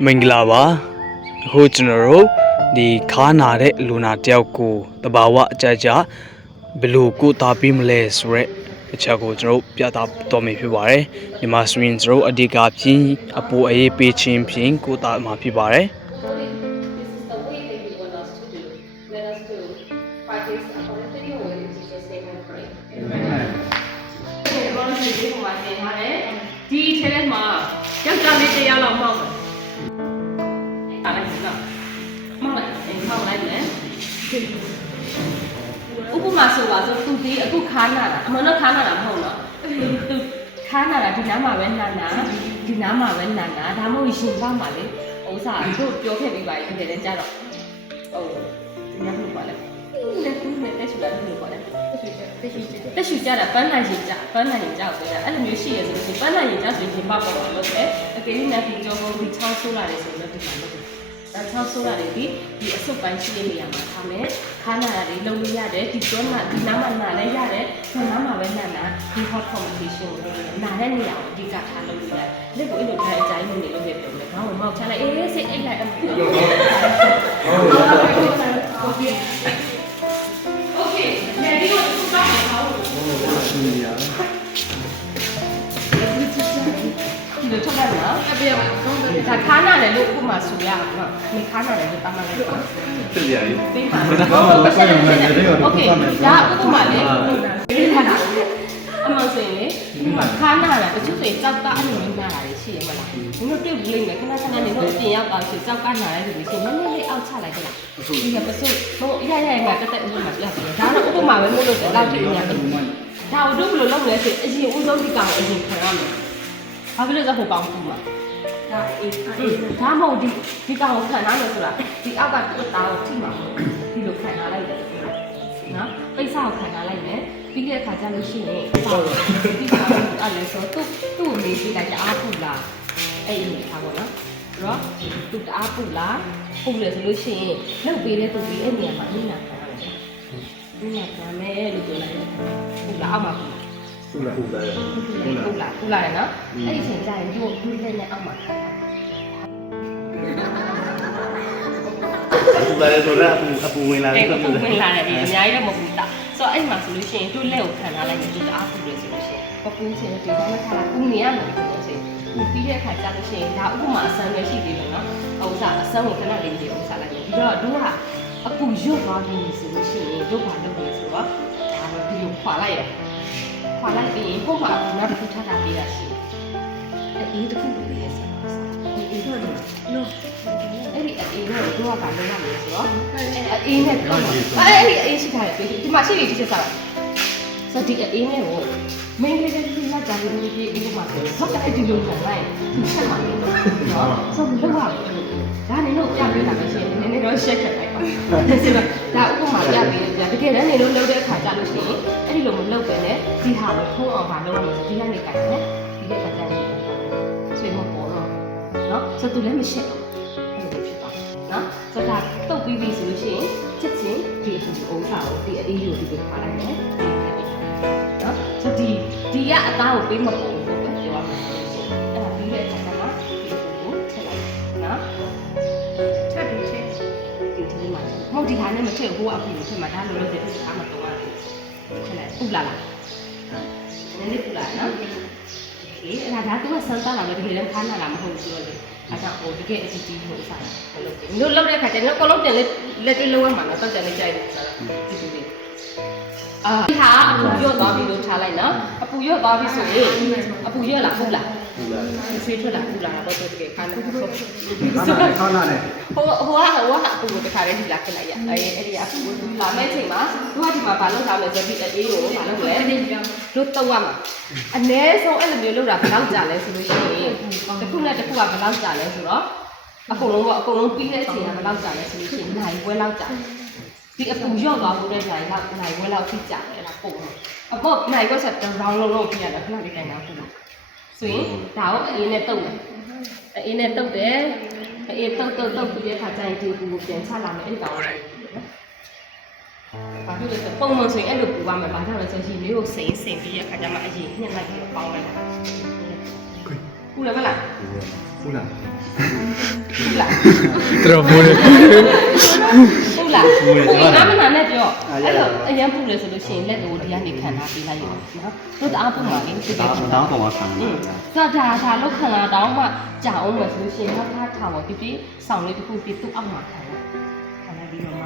Minglava, Hojnero, the Kana de Luna Telco, the Bawa Jaja, Below Kuta Bimles, Red, the Chago Piata Tommy Pibare, the Maswins Row, a Digapi, a Poe Pitching Ping, Kuta Mapibare. This is the way that you want us to do. Let us do practice according to your way in Jesus' name and pray. Amen. Di thế mà chắc chắn đi chơi là mong à lại gì nào mong lại mong lại nữa ủa mà số là số tu tí ủa khán à mà nó khán à không nó tu khán à thì nắm mà bên nana đã mua xin vào mà đấy ủa sao tôiပြောခဲ့ပြီးပါပြီဒီနေ့ကြတော့ဒီနေ့ဘယ်လိုပါလဲတက်ရှူပါလဲတက်ရှူကြတာပန်းနိုင်ရင်ကြကိုပြောအဲ့လိုမျိုးရှိရဆိုလို့ပန်းနိုင်ရင်ကြဆိုရင်ပေါ့ပေါ့လို့ပဲအကယ်၍လည်းဒီကြောကိုဒီချောင်းဆိုးလာတယ်ဆိုတော့ဒီမှာလို့ဒါချောင်းဆိုးလာတယ်ဒီအစုပ်ပိုင်းရှိတဲ့နေရာမှာထားမယ်ခါနာရတယ်လုံလို့ရတယ်ဒီကျွမ်းနာဒီနားမှာနားလည်းရတယ်ဒီနားမှာပဲနာဒီ hot communication ကိုနားတဲ့နေရာကိုအဓိကထားလို့ရတယ်လက်ကိုအဲ့လိုထားအကြိုင်းနေလို့ပြောတယ်ဘာမှမဟုတ်ချလိုက်အေးစိတ်အိတ်လိုက်အခုOkay, ready to go now. ဒီလိုထုတ်လိုက်နော်အပြည့်ပါဒါခါနာတယ်လို့ဥပမာဆိုရအောင်နော်ဒီခါနာတယ်လို့တာမှလည်းဟုတ်တယ်ရည်သိပါဟုတ်ဆက်တယ်โอเคဒါဥပမာလေအမှန်ဆိုရင်လေဥပမာခါနာတယ်တချို့ဆိုရင်ကြောက်တာအဲ့လိုမျိုးနာတာရှိရမလားဒီလိုပြုတ်လိမ့်မယ်ခဏခဏနေတော့ပြင်ရောက်သွားဆိုကြောက်ကနာတယ်ဆိုလို့ရှိရင်နည်းနည်းလေးအောက်ချလိုက်ကြလားဒီကပစိုးဟိုရငါတက်ဥပမာပြတယ်ဒါတော့ဥပမာပဲမဟုတ်လို့တော့တည်းညာတယ်ဒါတို့ဘယ်လိုလုပ်လဲဆိုအရင်ဦးဆုံးဒီကောင်အရင်ခံရမယ်ဘာဖြစ်လို့လဲဟိုကောင်ကူမှာဒါဒါမဟုတ်ဒီကောင်ကိုခံရမယ်ဆိုတာဒီအောက်ကတူတာကိုထိမှာဒီလိုခံရလိုက်တယ်နော်ပိတ်ဆောက်ခံရလိုက်မယ်ပြီးတဲ့အခါကျလို့ရှိရင်ဒီကောင်အဲ့လေဆိုသူ့ကိုမေးကြည့်လိုက်အားပူလားအဲ့ဒီခါပေါ့နော်တော့သူ့အားပူလားပူလေဆိုလို့ရှိရင်လှုပ်ပေးတဲ့သူဒီအဲ့နေရာမှာအနည်းနာခံရတယ်ဒီနာခံမယ်လို့ပြောလိုက်ပူလားအောက်မှာပူလားပူလာရနော်အဲ့ဒီချိန်ကျရင်တို့ဒီလက်နဲ့အောက်မှာခံရတယ်ပူလာရဆိုတော့အပူဝင်လာတယ်အပူဝင်လာတယ်အများကြီးတော့မပူတာဆိုတော့အဲ့မှာဆိုလို့ရှိရင်တို့လက်ကိုခံထားလိုက်ရင်တို့အားပူလို့ဆိုလို့ရှိရင်ပပူးချင်တဲ့ဒီကောင်နဲ့ထားတာပူနေရမယ်ဆိုလို့ရှိရင်ပူပြီးတဲ့အခါကျလို့ရှိရင်ဒါဥပမာအစမ်းပဲရှိသေးတယ်နော်ဥစားအစမ်းကိုခဏလေးကြည့်ဥစားလိုက်ပြီးတော့တို့ကအပူရွတ်သွားပြီဆိုလို့ရှိရင်တို့ဘာလုပ်လဲဆိုတော့ဒါတော့ဒီလိုခွာလိုက်ရခွာလိုက်ပြီးရင်ပုံမှန်နောက်တစ်ခုထားတာပေးရရှိအေးတစ်ခုလိုလေးဆက်ပါစားအေးတော့နော်အဲ့ဒီအေးတော့တို့ကဘာလုပ်ရမလဲဆိုတော့အေးနဲ့တော့အဲ့ဒီအေးရှိထားတယ်ဒီမှာရှိနေတစ်ချက်စားဆိုတော့ဒီအေးနဲ့ကိုမင်းကလေးကလက်ကြလို့ဒီအေးမှာဆိုတော့ဒီလိုခံလိုက်သူချက်ပါလို့နော်ဆိုတော့လောက်ပါဒါနေလို့ပြပေးတာပဲရှင်နည်းနည်းတော့ရှက်ခက်လိုက်ပါဆိုတော့ဒါဥပမာပြပေးတယ်တကယ်တမ်းနေလို့လုပ်တဲ့အခါကျလို့ရှိရင်အဲ့ဒီလိုမလုပ်ပဲနဲ့ဒီဟာကိုထုံးအောင်ပါလုပ်ရမှာဆိုဒီကနေကြိုက်တယ်ဒီကကြိုက်တယ်ဆွေးမပေါ်တော့နော်ဆိုတော့သူလည်းမရှက်တော့အဲ့လိုဖြစ်သွားနော်ဆိုတော့ဒါတုတ်ပြီးပြီဆိုလို့ရှိရင်ချက်ချင်းဒီအတူဥစားကိုဒီအေးကိုဒီလိုခါလိုက်မယ်နော်ဆိုတော့ဒီကအသားကိုပေးမပေါ်ဘူးပဲပြောရမှာဆိုလို့ရှိရင်အဲ့ဒါပြီးတဲ့အခါကျမှဒီအတူကိုချက်လိုက်နော်ထပ်ပြီးချက်ဒီဒီမှာမဟုတ်ဒီဟာနဲ့မချက်ဘူးအခုချက်မှာဒါလိုလုပ်တဲ့အားမတော်ပါဘူးချက်လိုက်ပူလာလားနည်းနည်းပူလာနော်အေးအဲ့ဒါသူကစမ်းသားလာလို့တကယ်လည်းခါနာလာမဟုတ်ဘူးဆိုတော့လေအဲ့ဒါဟိုတကယ်အကြည့်ကြည့်လို့စားတယ်လို့မျိုးလောက်တဲ့ခါကျတော့ကောလုံးပြန်လက်တွေ့လုံးဝမှာတော့တောက်ကြနေကြိုက်တယ်ဆိုတော့ဒီလိုလေးဒီဟာအပူရွတ်သွားပြီလို့ထားလိုက်နော်အပူရွတ်သွားပြီဆိုရင်အပူရွတ်လာဟုတ်လားဆွေးထွက်လာပူလာတော့တကယ်ခါနာဟုတ်ခါနာတယ်ဟိုကအပူကိုတခါလေးဒီလာခက်လိုက်ရအဲ့ဒီအပူကိုလာမဲ့ချိန်မှာတို့ကဒီမှာဘာလုပ်ထားလဲဆိုပြီးအေးကိုဘာလုပ်လဲတို့တော့ရမှာအ ਨੇ ဆုံးအဲ့လိုမျိုးလုပ်တာဘယ်လောက်ကြာလဲဆိုလို့ရှိရင်တစ်ခုနဲ့တစ်ခုကဘယ်လောက်ကြာလဲဆိုတော့အကုန်လုံးပြီးတဲ့အချိန်ကဘယ်လောက်ကြာလဲဆိုလို့ရှိရင်နိုင်ပွဲလောက်ကြာဒီအပူရော့သွားဖို့တဲ့ကြာရင်လောက်နိုင်ပွဲလောက်ထိကြာတယ်အဲ့ဒါပုံအပေါ့နိုင်ပွဲဆက်တောင်းလုံးပြရတယ်ခဏလေးနိုင်တာပုံဆိုရင်ဒါကိုအေးနဲ့တုပ်တယ်အေးနဲ့တုပ်တယ်အေးတုပ်ပြီးတဲ့အခါကျရင်ဒီပူကိုပြန်ချလာမယ်အဲ့ဒီကောင်ကိုဘာဖြစ်လို့လဲပုံမှန်ဆိုရင်အဲ့လိုပူရမှာဘာကြောင့်လဲဆိုရင်မျိုးကိုစိမ့်ပြီးတဲ့အခါကျမှအရင်ညှစ်လိုက်ပြီးပေါင်းလိုက်တာပူ ဘူးလားမလား ဟုတ်လား ဟုတ်လား တော်မိုးလေ ဟုတ်လားဟုတ်လားမနာနဲ့ပြောအဲ့တော့အရင်ပူတယ်ဆိုလို့ရှိရင်လက်ကိုဒီကနေခံထားပေးလိုက်ရအောင်နော်တို့တအားပူပါလေဒီကိစ္စ တောင်းပေါ်မှာခံနေ ဆိုတော့ဒါလောက်ခံလာတော့မှကြာအောင်မယ်ဆိုလို့ရှိရင်နောက်ထားပါပြပြဆောင်းလေးတစ်ခုပြသူ့အောက်မှာခံလိုက်ပြီးတော့မှ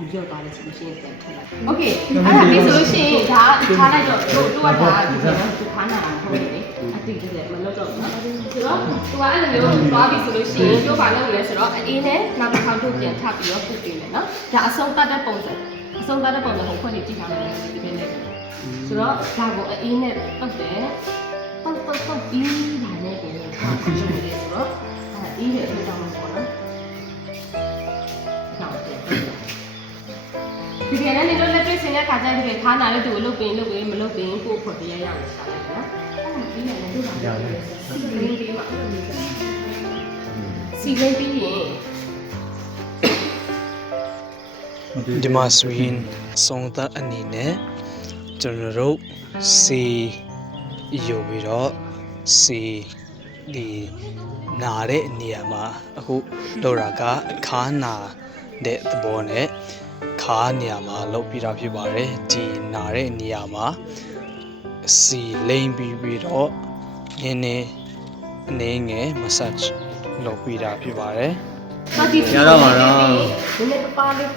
ဦးကျော်သွားတယ်ဆိုလို့ရှိရင်ပြန်ထွက်လိုက်โอเคအဲ့ဒါပြီးဆိုလို့ရှိရင်ဒါထားလိုက်တော့တို့ကဒါဒီကတော့သူခါနာတာမဟုတ်ဘူးလေအတိတ်တည်းမလုပ်တော့ဘူးနော်ဆိုတော့သူကအဲ့လိုမျိုးသွားပြီဆိုလို့ရှိရင်တို့ဘာလုပ်လဲဆိုတော့အေးနဲ့နောက်တစ်ခါတို့ပြန်ထပ်ပြီးတော့ပုတ်ပေးမယ်နော်ဒါအဆုံးတတ်တဲ့ပုံစံအဆုံးတတ်တဲ့ပုံစံကိုဖွင့်နေကြည့်ထားမယ်ဒီနေ့လေးဆိုတော့ဒါကိုအေးနဲ့ပုတ်တယ်ပုတ်ပြီးဒါနဲ့ပြန်ထားပြီးလုပ်နေတယ်ဆိုတော့အေးရဲ့အထူးတောင်းလို့ပေါ့နော်ဒီကနေ့နေတော့လက်တွေ့ဆင်းတဲ့ခါကျရင်ခါနာလေးသူ့ကိုလုတ်ပင်မလုတ်ပင်ကိုဖွက်ပြရရအောင်ရှာလိုက်နော်အဲ့ဒါပြီးရင်လည်းတို့ပါစီလင်းပြီးရင် ဒီမှာဆိုရင်စုံသက်အနေနဲ့ကျွန်တော်တို့စီယူပြီးတော့စီဒီနာတဲ့နေရာမှာအခုတော့တာကခါနာတဲ့သဘောနဲ့ခါနေရာမှာလုပ်ပြီးတာဖြစ်ပါတယ်ဒီနာတဲ့နေရာမှာစီလိမ့်ပြီးတော့နည်းနည်းအနေငယ် massage လုပ်ပြီးတာဖြစ်ပါတယ် ရတော့မှာတော့နည်းနည်းပါလေး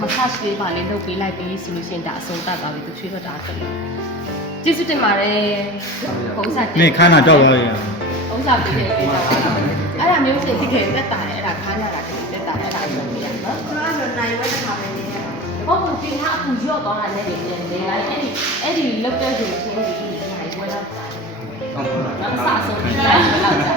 massage လေးပါလေးလုပ်ပေးလိုက်ပြီးဆိုလို့ရှိရင်ဒါအဆုံးတတ်သွားပြီသူချွေးတော့ဒါတက်လို့ကျေးဇူးတင်ပါတယ်ပုံစံတင် နေခါနာတော့ပါရဲ့ ပုံစံပြည့်ပြည့်တော့အဲ့ဒါမျိုးဆိုတကယ်တက်တာလေအဲ့ဒါခါရတာတကယ်တက်တာအဲ့ဒါအဆုံးပြရနော်ကျွန်တော်ကတော့နိုင်ဝဲတစ်ခါပဲနေရတာဟုတ်ကဲ့ပြင်ထားအခုရော့သွားတာနဲ့နေလိုက်အဲ့ဒီလောက်တဲ့ဆိုချင်းဒီနိုင်ဝဲလောက်တာနောက်စားဆုံးပြီးလိုက်လောက်တာ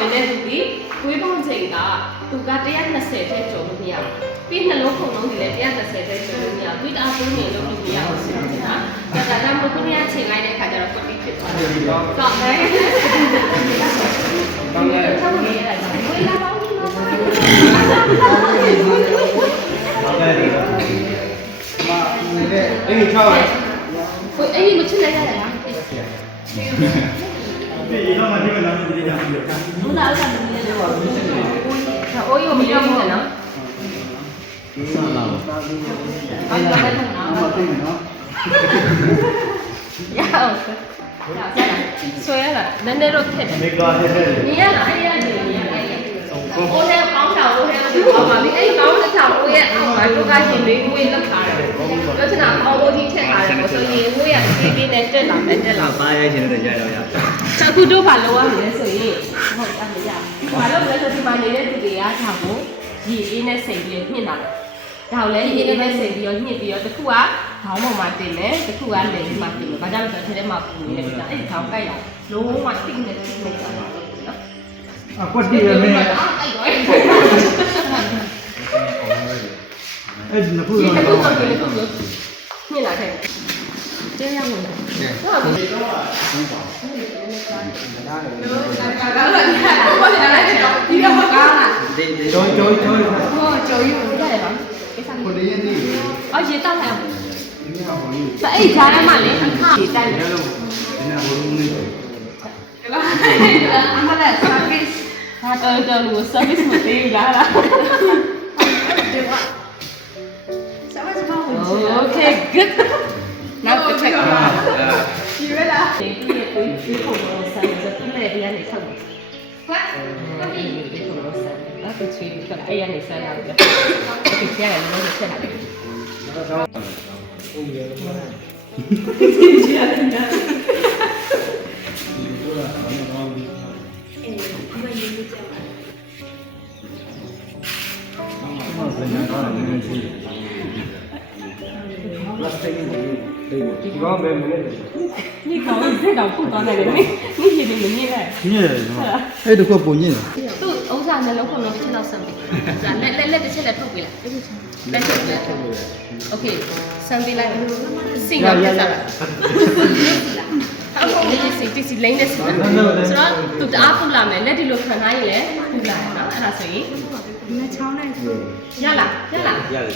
ဝင်တဲ့သူဒီတွေးပေါင်းချိန်ကသူက120ထဲကျော်လို့မရဘူး။ပြီးနှလုံးခုံလုံးဒီလည်း120ထဲကျော်လို့မရဘူး။ပြီးတအားသုံးနေလို့မရဘူးဆိုတော့နော်။ဒါကမှခုနကချိန်လိုက်တဲ့ခါကျတော့ပတ်ပြီးဖြစ်သွားတယ်။တော့အဲ။ဘာလဲ။ဆောင်းနေရတယ်။ဝေးလာပါဦး။ဟုတ်ကဲ့ဒီမှာနေတဲ့အေးချောက်ရ ။ဟိုအဲ့ဒီမချစ်လိုက်ရတာလား။ ဒီတော့မှဒီမှာလည်းဒီကြမ်းပြီးတော့ ဘုရားဥစ္စာမင်းလည်းတော့အိုးရောမရောဘူးနော် ဆန်းလာပါ အဲ့ဒါပဲနော် မသိဘူးနော် ရအောင်ဆွဲရလားနည်းနည်းတော့ထက်တယ် မေကာတဲ့တဲ့ 你呀，哎呀，你呀，哎呀，我那帮上，我那个帮嘛，你哎帮我上，我也把这个钱没我也弄下来，而且那帮我提前下来，我说你我也这边来这哪来这哪，ပါရဲ့ရှင်တွေကြရတော့ရ 上古都把楼啊，没所以，好干的呀，把楼没说就把你的这个呀，差不多，一那谁的面哪了。然后咧，伊咧食ပြီးရောညှစ်ပြီးရောတခုကခေါင်းပေါ်မှာတင်တယ်တခုကလိမ်မှာတင်တယ်။ဘာကြောင့်လဲဆိုတော့ထဲထဲမှာပူနေတယ်ကြာအဲ့ဒီခေါင်းကိုက်လာလုံးဝတင်းနေတယ်နေကြတာနော်။ ကွက်တီရမင်းအဲ့ဒီနခု ဒီ တော့ တစ်ခုတော့ဒီတစ်ခုလို့ညှစ်လာခဲ့။ကျင်းရမှာ။ဟုတ်ပြီ။ဒါကတော့ဘာလဲလဲဒီတော့မကားလား ကျော် ။ဟောကြော်ယူရတယ်နော်။ကိစ္စ ကို လေး လေးရင်ဒီ ။အော်ရေတောက်လိုက်အောင် ဒီမှာဟိုလေး ။အဲ့ဂျားထဲမှာလေအခါရေတိုက်တယ် ဒီနေ့ဟိုလိုလေး အမလည်း service ဟာတော်လို့ service မပေးဘူးလား Okay good now to check ဒီရလားဒီပုံပေါ်ဆန်တဲ့ပြည့်ရနေထောက်ဘာဘာဒီပုံပေါ်ဆန်အဲ့ဒါချီကအဲ့ရနေဆန်ရတယ်ဒီကျရတယ်လို့ဆက်လာတယ်ဒီရတယ်ဒီကောင်ပဲမင်းဒီကောင်စက်ကောင်ပုတ်သွားတယ်လေနိရေနေမမြင်လဲ ညည့်တယ်နော်အဲ့တခုပုံညည့်တယ် သူ့ဥစ္စာနှလုံးခုံလုံးတစ်ချက်လောက်ဆန်ပြီ။ဒါလက်တစ်ချက်လည်းထုတ်ပြီလား။လက်ချက်လည်းထုတ်ပြီ။ Okay ဆန်ပြီလိုက်။စိတ်တော့ပြတ်သွားတာ။ဟုတ်ကဲ့ဒီစိတ်လိမ့်နေစီ။ဆိုတော့သူတအားပူလာမယ်လက်ဒီလိုခံထားရင်လည်းပူလာတယ်နော်။အဲ့ဒါဆိုရင် 那超那个。ရလားရလား ရတယ်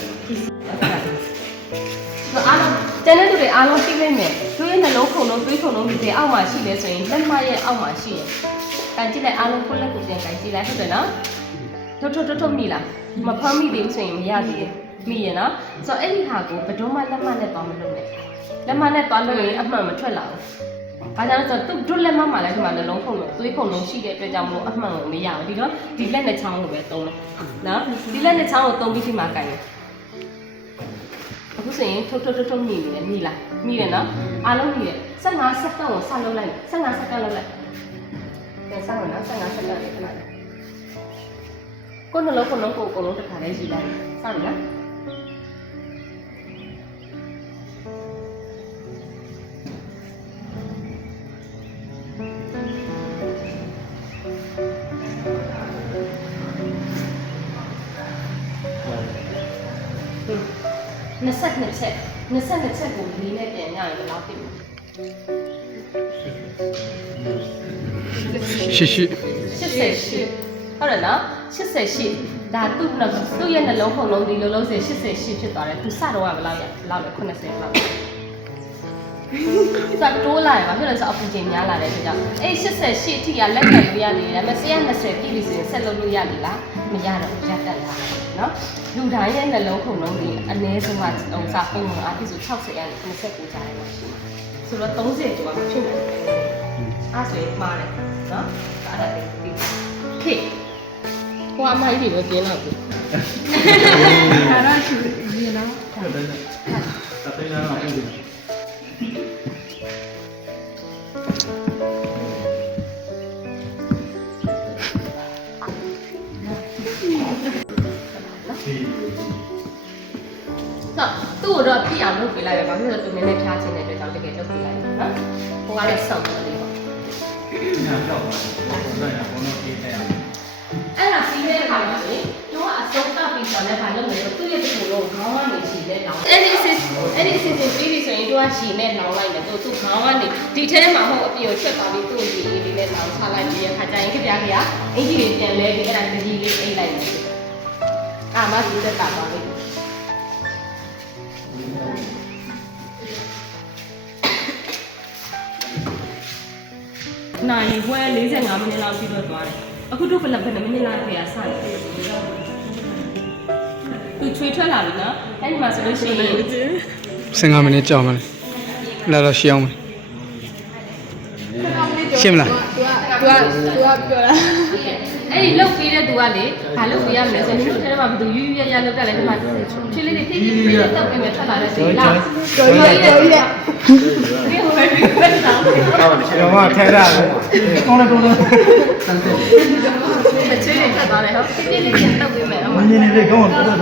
အားလုံးကျန်တဲ့သူတွေအားလုံးသိနေမယ်သူရဲ့နှလုံးခုန်လုံးတွေးခုန်လုံးဒီအောက်မှာရှိလဲဆိုရင်လက်မရဲ့အောက်မှာရှိရင်ကန်ကြည့်လိုက်အားလုံးကိုလက်ကိုပြန်ကန်ကြည့်လိုက်ဟုတ်တယ်နော်ထုတ်မိလားမဖမ်းမိသေးဘူးဆိုရင်မရသေးဘူးမိရနော်ဆိုတော့အဲ့ဒီဟာကိုဘယ်တော့မှလက်မနဲ့သွားမလုပ်နဲ့လက်မနဲ့သွားလို့ရင်အမှန်မထွက်လာဘူးဘာကြောင့်လဲဆိုတော့သူ့လက်မမှာလည်းဒီမှာနှလုံးခုန်လုံးသွေးခုန်လုံးရှိတဲ့အတွက်ကြောင့်မို့အမှန်ကိုမရဘူးဒီတော့ဒီလက်နဲ့ချောင်းကိုပဲသုံးတယ်နော်ဒီလက်နဲ့ချောင်းကိုသုံးပြီးဒီမှာကန်အခုဆိုရင်ထုတ်မိနေတယ်မိလားမိတယ်နော်အားလုံးမိတယ်15စက္ကန့်ကိုစလုပ်လိုက်15စက္ကန့်လုပ်လိုက်ပြန်စမ်းရနော်15စက္ကန့်လေးခဏလေးကိုယ်နှလုံးကိုအကုန်လုံးတစ်ခါလေးရှိလိုက်စပြီနော်22ချက်ကိုလေးနဲ့ပြန်ရရင်ဘယ်လောက်ဖြစ်မလဲ88ဟုတ်တယ်နော်88ဒါသူ့ရဲ့နှလုံးခုန်လုံးဒီလိုလုံးစ88ဖြစ်သွားတယ်သူစတော့ကဘယ်လောက်ရလောက်လဲ80လောက်သူကတိုးလာတယ်ဘာဖြစ်လဲဆိုတော့အပူချိန်များလာတဲ့အတွက်ကြောင့်အဲ့88အထိကလက်ခံလို့ရနေတယ်ဒါပေမဲ့120ပြည့်ပြီဆိုရင်ဆက်လုပ်လို့ရပြီလားမရတော့ရပ်တက်လာနော်လူတိုင်းရဲ့နှလုံးခုန်လုံးဒီအနည်းဆုံးကဟိုစာပုံမှန်အားဖြင့်ဆို60ကနေ29ကြားထဲမှာရှိတယ်ဆိုတော့30ကျော်ကမဖြစ်နိုင်ဘူးအဲ့ဆိုရင်မှားတယ်နော်အဲ့ဒါလေးဒီခေဟိုအမိုင်းတွေပဲပြင်းတော့ဘူးဒါတော့ရှိရနော်ဟုတ်တယ်တပိလာတော့ဟုတ်တယ်သူ့တော့ပြအောင်လုပ်ပေးလိုက်ပဲဘာဖြစ်လို့သူနည်းနည်းဖြားခြင်းတဲ့အတွက်ကြောင့်တကယ်လုပ်ပေးလိုက်နော်ဟိုကလည်းဆောက်တယ်လေးပေါ့ညာတော့ပါတော့ရအောင်လို့ပြေးတယ်အဲ့ဒါပြီးတဲ့အခါမှာလေသူကအစုံတောက်ပြီးဆိုတော့လည်းဘာလုပ်လဲဆိုသူ့ရဲ့ဒီလိုခေါင်းကနေခြေနဲ့လောင်းအဲ့ဒီအစစ်ပြီးပြီဆိုရင်သူကခြေနဲ့လောင်းလိုက်တယ်သူခေါင်းကနေဒီထဲမှာမဟုတ်အပြင်ကိုချက်သွားပြီးသူ့ခြေလေးနဲ့လောင်းချလိုက်ပြီးတဲ့အခါကျရင်ကြပြကအင်ကြီးလေးပြန်လဲပြီးအဲ့ဒါကြီးလေးအိတ်လိုက်တယ်အာမဒီသက်တာပါလိမ့်နိုင်ဝဲ45မိနစ်လောက်ရှိတော့သွားတယ်အခုတို့ဘယ်မိနစ်လောက်ခောစတယ်သူချွေးထွက်လာပြီနော်အဲ့ဒီမှာဆိုလို့ရှိရင်15မိနစ်ကြာမယ်လာတော့ရှင်းအောင်ရှင်းမလား तू ပြောတာအဲ့ဒီလုတ်ပေးတဲ့သူကလေဘာလုတ်ပေးရမလဲဆိုတော့ဒီလိုထဲမှာဘယ်သူယူရလုတ်တက်လဲဒီမှာချွေးလေးတွေဖြည်းဖြည်းတောက်ပေးမယ်ထွက်လာတဲ့စီလားတော်ရဒီဟိုပဲဒီဘက်တော့ကျော်မထဲရတယ်ကောင်းတယ်စမ်းတယ်ချွေးတွေထွက်သွားတယ်ဟုတ်ဖြည်းဖြည်းပြန်တောက်ပေးမယ်ဟုတ်မင်းနေလေးကောင်းတယ်တော်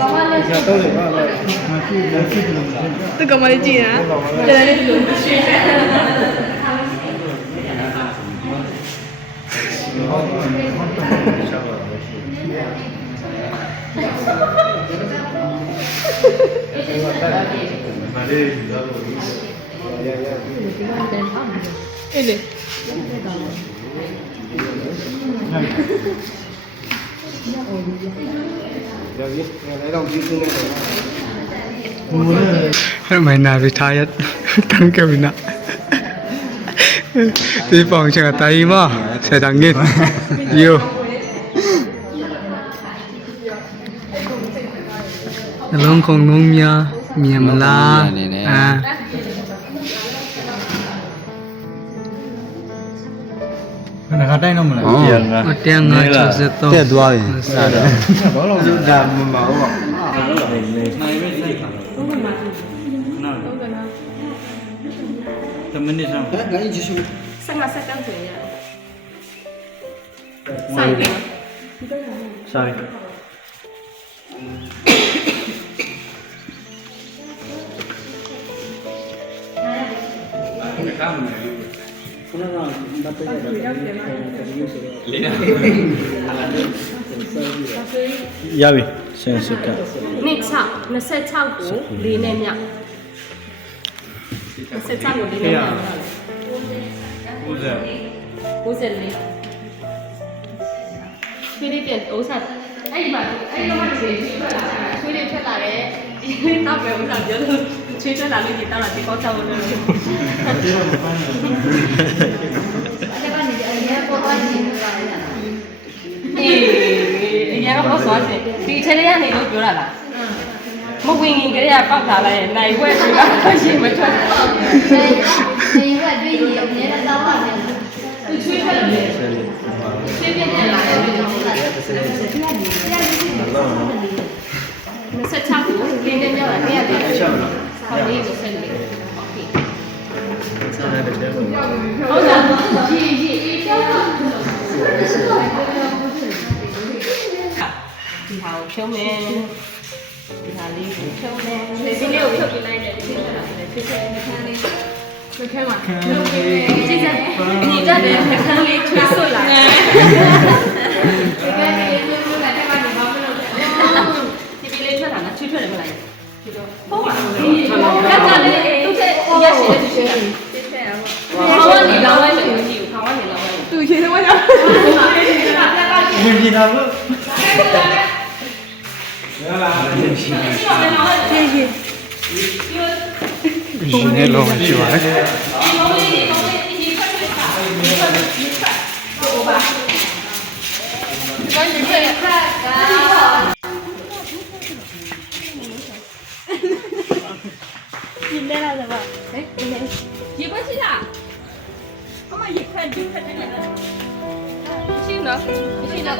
ကောင်းပါလေကြာတော့လေဟာမရှိလက်ရှိတယ်သူကမလေးကြည့်နော်ကျန်တဲ့လူအေးလေमैं ना रिटायर्ड तंग के बिना ते पहुंच गया ताई मां से तंगे यो long kong nong mia malaငါတိုင်းတော့မလားတရားငါ63တက်သွားပြီစားတယ်ဘာလို့လဲဒါမမဟုတ်ပါနိုင်ပဲစိတ်ခါတော့ဟုတ်ကဲ့တမနစ်ဆောင်ငါကြီးရှု15စက္ကန့်ဆိုရင်စိုက်တယ်ဆိုင်ရပြီဆင်စကနေ့26ကိုလေးနဲ့မြောက်26ကိုလေးနဲ့မြောက်94ဖိလိပ္ပင်းဥစ္စာအဲ့ဒီမှာဒီထွက်လာတယ် တောက်ပဲဥစားပြောလို့ချွေးထွက်လာလို့ဒီတောက်တာဒီကောက်ချလို့လို့အဲ့ဒါကနေအရင်ပေါ်သွားနေလို့ရတယ်အေးအရင်ကတော့သွားတယ်ဒီထဲထဲကနေလို့ပြောတာလားမဝင်ရင်ကလေးကပောက်လာလိုက်ရင်နိုင်ဝဲပြီးတော့ရှင်းမထွက်ဘူးနိုင်ဝဲတွေ့ရင်အများနဲ့တောင်းရတယ်သူချွေးထွက်လို့ချွေးပြနေလာတယ်မဆက်ချဘူးလင်းနေကြတာတရားတယ်ဟုတ်လေးမဆက်လေโอเคဟုတ်လားကြီးပြောတော့ဒီဟာကိုဖြုံးမယ်ဒီဟာလေးကိုဖြုံးမယ်ဒီလေးကိုဖြုတ်ပြလိုက်တယ်ဒီလိုလားဖြစ်တဲ့နှခမ်းလေးနှခမ်းမှာလုပ်ပေးတယ်ကြည့်စမ်းညီကြတယ်နှခမ်းလေးချွေးဆွတ်လာတယ်ဒီကနေ့လေးလို့ကတည်းကနေဘာမလုပ်လဲဒီပီလေးထွက်လာလားချွေးထွက်တယ်မလားဟုတ်ပါဘူးကကလေးသူ့ရဲ့ရရှိတဲ့ချွေးတာခေါင်းကနေလောင်းလိုက်တယ်မရှိဘူးခေါင်းကနေလောင်းလိုက်သူရေသမားကြောင့်မြင်ပြတာလို့ရှင်နေလုံးရှိပါတယ်ရေခွက်ရှိလားအမရေခွက်ဒီခွက်နဲ့ရှိနော်ရှိနော်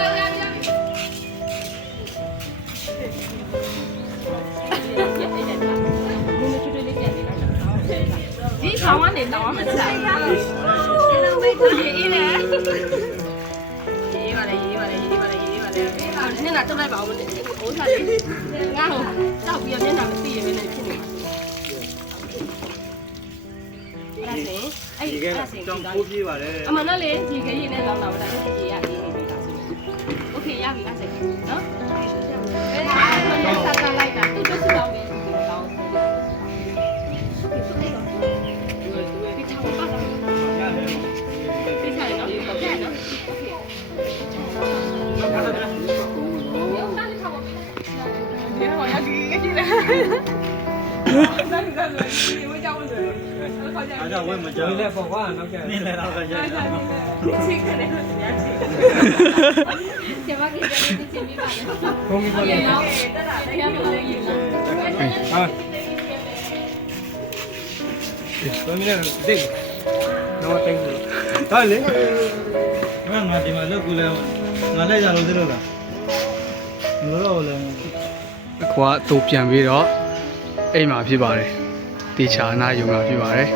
ဒီခေါင်းကနေတောင်းမှဆက်ရေးပါလေရေးပါလေမျက်နှာတုတ်လိုက်ပါဦးမင်းအိုးစားလေးငါ့ကိုတောက်ပြီးမျက်နှာမသိရမင်းနဲ့ဖြစ်နေမှာအဲ့ဒါစင်ကြောင်ပိုးပြေးပါတယ်အမှန်တော့လေဒီခရီးနဲ့လောက်လာတာဒါရေရအေးနေပြီလားဆိုโอเคရပြီအဲ့ဒါနော်အဲ့ဒါဆက်ဆက်လိုက်တာသူတို့စတော့နေတော့ဒီချောင်းပါတော့ဒီချောင်းနော်ဟုတ်ကဲ့နော်โอเคအားကြောင့်ဝဲမကြောက်နေလဲပေါ့ကွာနောက်ကျနေလဲတော့ကြာကြာချိတ်ခနဲ့တော့ညာချိတ်ကျမကလည်းဒီချင်းမိပါတယ်ဘုံကြီးပါလေတက်တာတရားလို့လည်းယူလာဟာဘယ်မလဲဒိတ်တော့တိုင်းလို့ဟာလေငါဒီမှာလောက်ကူလဲငါလိုက်ကြလို့သိလို့လားမလို့တော့လည်း ခွာတူပြန်ပြီးတော့အိမ်မှာဖြစ်ပါတယ်တေချာနာယူမှာဖြစ်ပါတယ်